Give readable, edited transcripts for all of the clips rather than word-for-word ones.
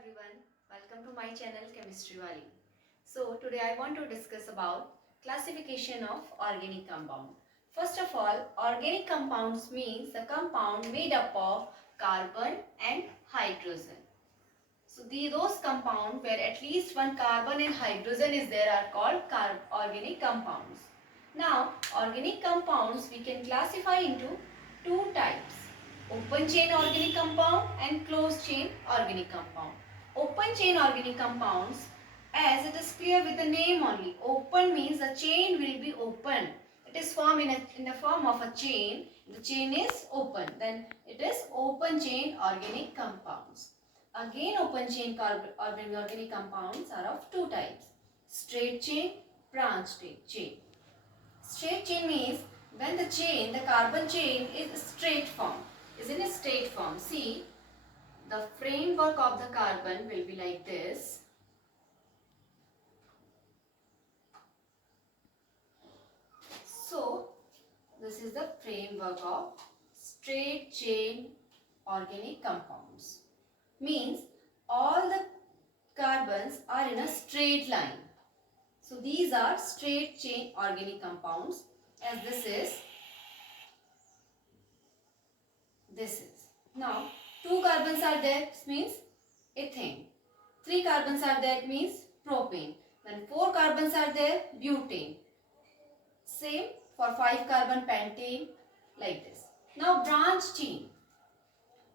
everyone, welcome to my channel Chemistry Wali. So today I want to discuss about classification of organic compound. First of all, organic compounds means the compound made up of carbon and hydrogen. So those compounds where at least one carbon and hydrogen is there are called organic compounds. Now organic compounds we can classify into two types: open chain organic compound and closed chain organic compound. Open chain organic compounds, as it is clear with the name only, open means the chain will be open. It is formed in the form of a chain. The chain is open. Then it is open chain organic compounds. Again, open chain organic compounds are of two types: straight chain, branched chain. Straight chain means when the carbon chain is straight form, is in a straight form. See, the framework of the carbon will be like this. So, this is the framework of straight chain organic compounds. Means all the carbons are in a straight line. So, these are straight chain organic compounds, as this is. Now, 2 carbons are there, means ethane. 3 carbons are there, means propane. Then 4 carbons are there, butane. Same for 5 carbon pentane, like this. Now branch chain.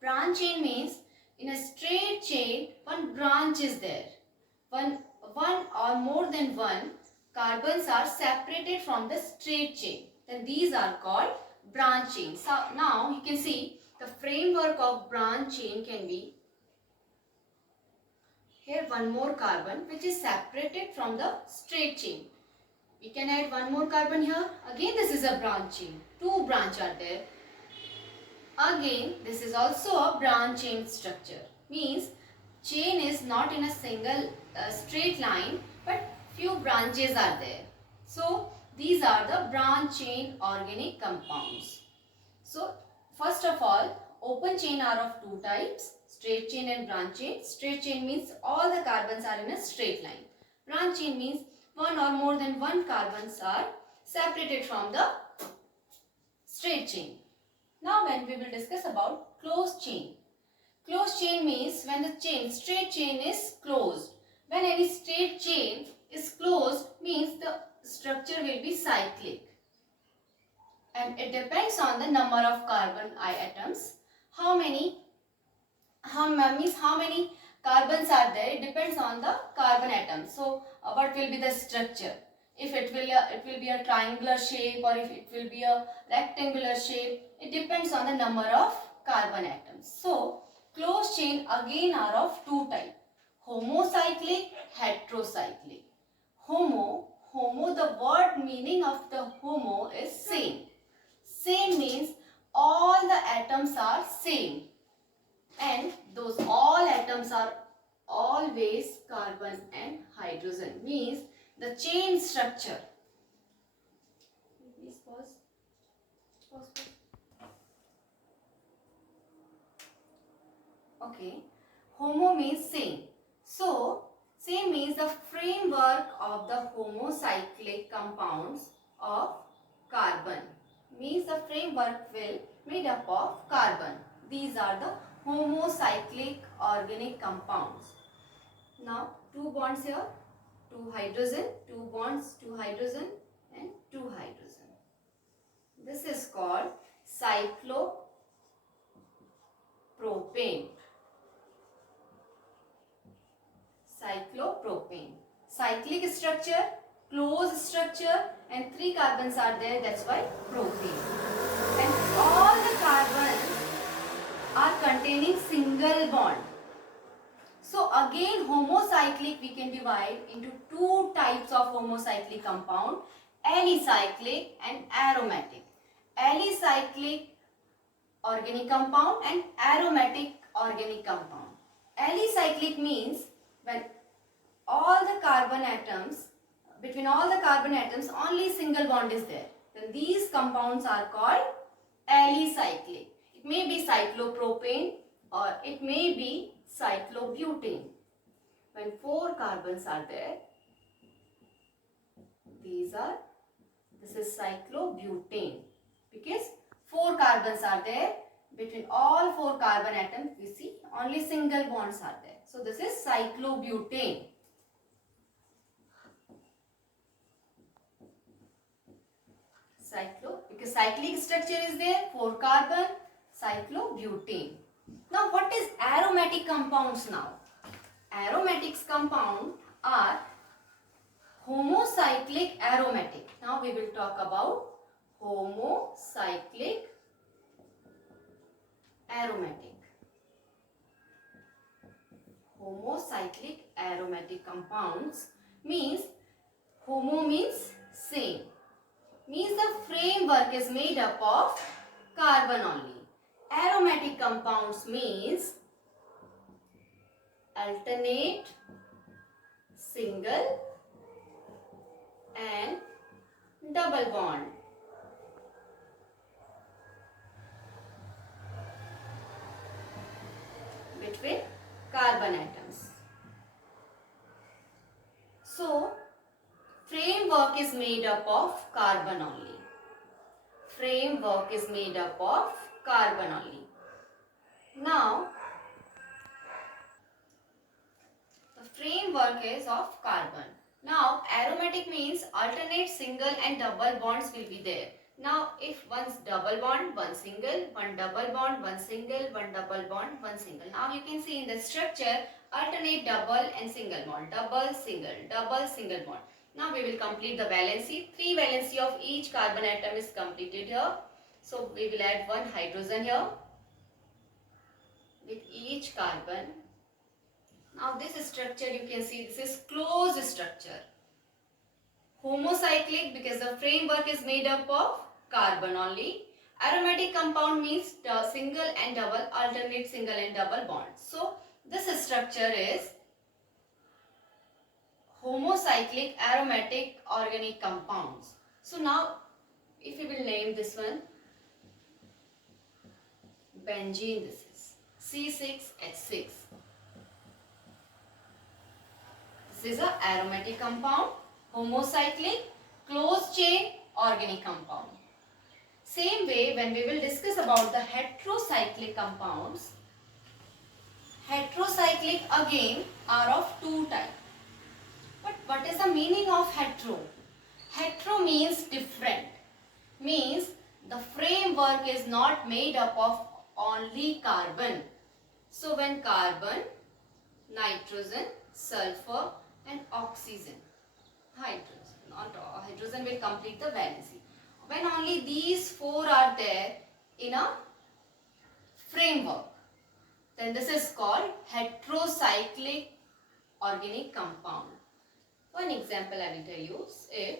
Branch chain means in a straight chain one branch is there. One or more than one carbons are separated from the straight chain. Then these are called branch chain. So now you can see the framework of branch chain can be here one more carbon which is separated from the straight chain. We can add one more carbon here. Again this is a branch chain. 2 branch are there. Again this is also a branch chain structure. Means chain is not in a single straight line but few branches are there. So these are the branch chain organic compounds. So first of all, open chain are of two types: straight chain and branch chain. Straight chain means all the carbons are in a straight line. Branch chain means one or more than one carbons are separated from the straight chain. Now when we will discuss about closed chain. Closed chain means when the straight chain is closed. When any straight chain is closed means the structure will be cyclic. And it depends on the number of carbon atoms. How many carbons are there? It depends on the carbon atoms. So what will be the structure? If it will be a triangular shape or if it will be a rectangular shape, it depends on the number of carbon atoms. So closed chain again are of two types: homocyclic, heterocyclic. Homo, the word meaning of the homo is same. Same means all the atoms are same, and those all atoms are always carbon and hydrogen. Means the chain structure. Please pause. Okay. Homo means same. So same means the framework of the homocyclic compounds of carbon. Means the framework will made up of carbon. These are the homocyclic organic compounds. Now 2 bonds here, 2 hydrogen, 2 bonds, 2 hydrogen and 2 hydrogen. This is called cyclopropane. Cyclic structure, closed structure, and 3 carbons are there, that's why propane. And all the carbons are containing single bond. So again homocyclic we can divide into two types of homocyclic compound: alicyclic and aromatic. Alicyclic organic compound and aromatic organic compound. Alicyclic means when between all the carbon atoms only single bond is there, then these compounds are called alicyclic. It may be cyclopropane or it may be cyclobutane. when 4 carbons are there, this is cyclobutane, because 4 carbons are there. Between all 4 carbon atoms we see only single bonds are there. So this is cyclobutane. Because cyclic structure is there, 4 carbon, cyclobutane. Now what is aromatic compounds now? Aromatic compound are homocyclic aromatic. Now we will talk about homocyclic aromatic. Homocyclic aromatic compounds means, homo means same, means the framework is made up of carbon only. Aromatic compounds means alternate, single and double bond. Between carbon atoms. So, framework is made up of carbon only. Framework is made up of carbon only. Now, the framework is of carbon. Now, aromatic means alternate single and double bonds will be there. Now, if one's double bond, one single, one double bond, one single, one double bond, one single. Now, you can see in the structure, alternate double and single bond, double, single bond. Now, we will complete the valency. 3 valency of each carbon atom is completed here. So, we will add 1 hydrogen here with each carbon. Now this structure you can see, this is closed structure. Homocyclic because the framework is made up of carbon only. Aromatic compound means single and double, alternate single and double bonds. So this structure is homocyclic aromatic organic compounds. So now if you will name this one, benzene, this is C6H6. This is an aromatic compound, homocyclic, closed chain organic compound. Same way, when we will discuss about the heterocyclic compounds, heterocyclic again are of 2 types. But what is the meaning of hetero? Hetero means different, means the framework is not made up of only carbon. So when carbon, nitrogen, sulfur and oxygen, hydrogen will complete the valency. When only these 4 are there in a framework, then this is called heterocyclic organic compound. One example I will tell you, if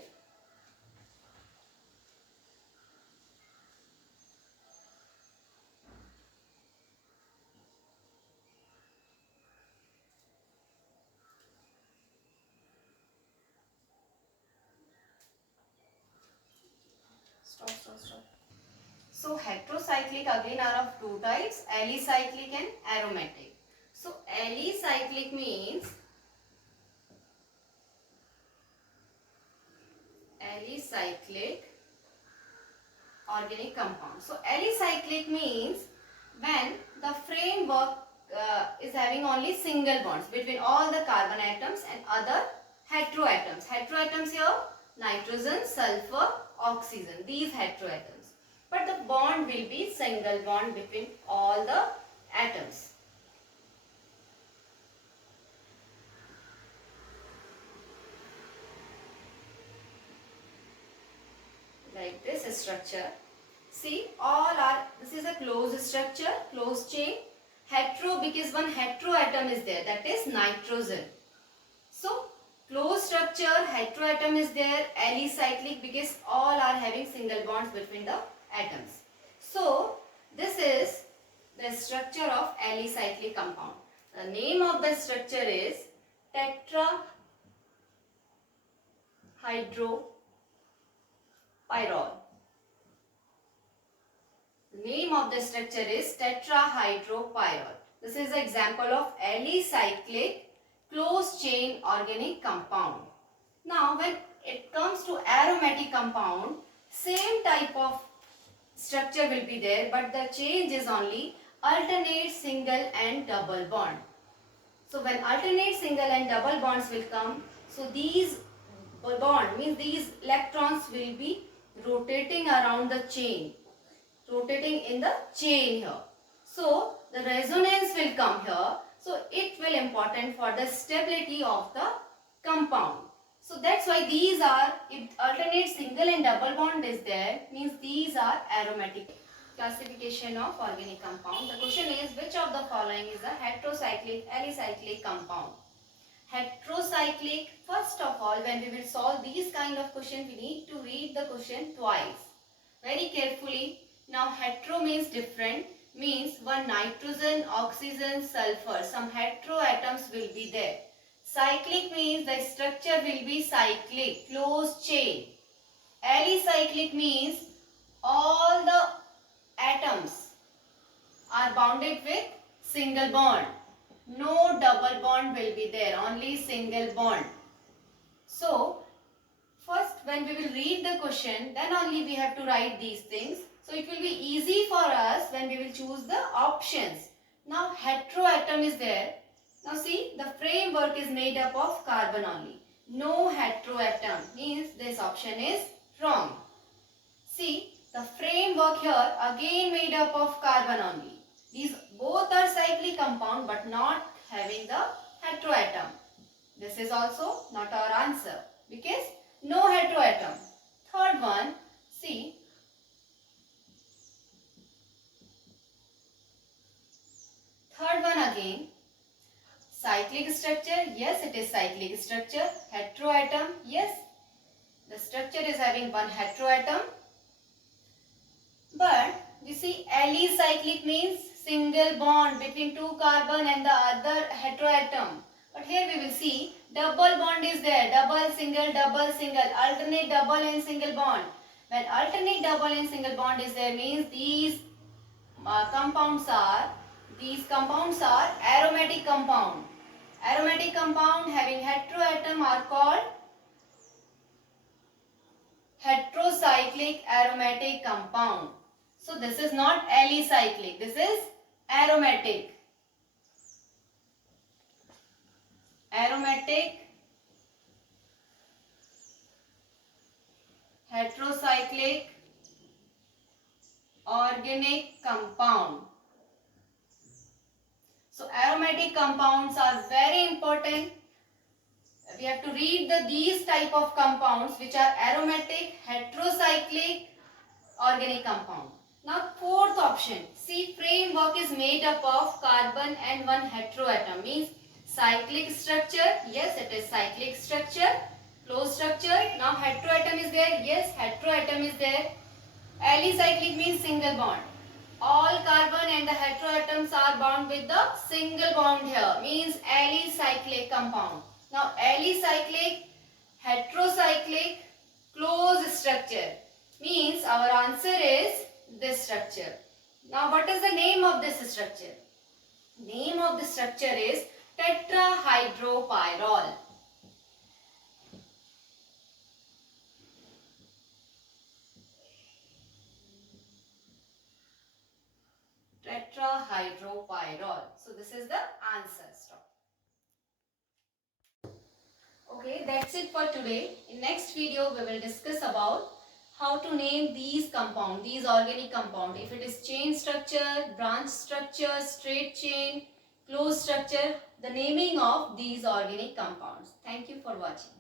So heterocyclic again are of 2 types, alicyclic and aromatic. So alicyclic means alicyclic organic compound. So alicyclic means when the framework is having only single bonds between all the carbon atoms and other heteroatoms. Heteroatoms here, nitrogen, sulfur, oxygen, these heteroatoms. But the bond will be single bond between all the atoms. Like this structure. See, this is a closed structure, closed chain. Hetero because one heteroatom is there, that is nitrogen. So, closed structure, heteroatom is there, alicyclic because all are having single bonds between the atoms. So, this is the structure of alicyclic compound. The name of the structure is tetrahydropyrrole. The name of the structure is tetrahydropyrrole. This is an example of alicyclic closed chain organic compound. Now when it comes to aromatic compound, same type of structure will be there, but the change is only alternate single and double bond. So when alternate single and double bonds will come, so these bond means these electrons will be rotating around the chain, rotating in the chain here. So the resonance will come here. So it will important for the stability of the compound. So that's why these are, if alternate single and double bond is there, means these are aromatic. Classification of organic compound. The question is, which of the following is a heterocyclic alicyclic compound? Heterocyclic, first of all, when we will solve these kind of questions, we need to read the question twice, very carefully. Now hetero means different, means one nitrogen, oxygen, sulfur, some hetero atoms will be there. Cyclic means the structure will be cyclic, closed chain. Alicyclic means all the atoms are bounded with single bond. No double bond will be there, only single bond. So, first when we will read the question, then only we have to write these things. So, it will be easy for us when we will choose the options. Now, heteroatom is there. Now, see, the framework is made up of carbon only. No heteroatom means this option is wrong. See, the framework here again made up of carbon only. These both are cyclic compound but not having the heteroatom. This is also not our answer because no heteroatom. Third one, see, third one again, cyclic structure, yes it is cyclic structure. Heteroatom, yes, the structure is having one heteroatom. But you see, alicyclic means single bond between two carbon and the other heteroatom. But here we will see double bond is there, double, single, alternate double and single bond. When alternate double and single bond is there, means these compounds are aromatic compound. Aromatic compound having heteroatom are called heterocyclic aromatic compound. So this is not alicyclic, this is aromatic. Aromatic heterocyclic organic compound. So aromatic compounds are very important. We have to read these type of compounds which are aromatic heterocyclic organic compound. Now fourth option, see, framework is made up of carbon and one heteroatom, means cyclic structure, yes it is cyclic structure, closed structure. Now heteroatom is there, yes heteroatom is there. Alicyclic means single bond. All carbon and the heteroatoms are bound with the single bond here, means alicyclic compound. Now alicyclic, heterocyclic, closed structure, means our answer is this structure. Now what is the name of this structure? Name of the structure is tetrahydropyrrole. Tetrahydropyrrole. So this is the answer. Stop. Okay, that's it for today. In next video we will discuss about how to name these compound, these organic compound. If it is chain structure, branch structure, straight chain, closed structure, the naming of these organic compounds. Thank you for watching.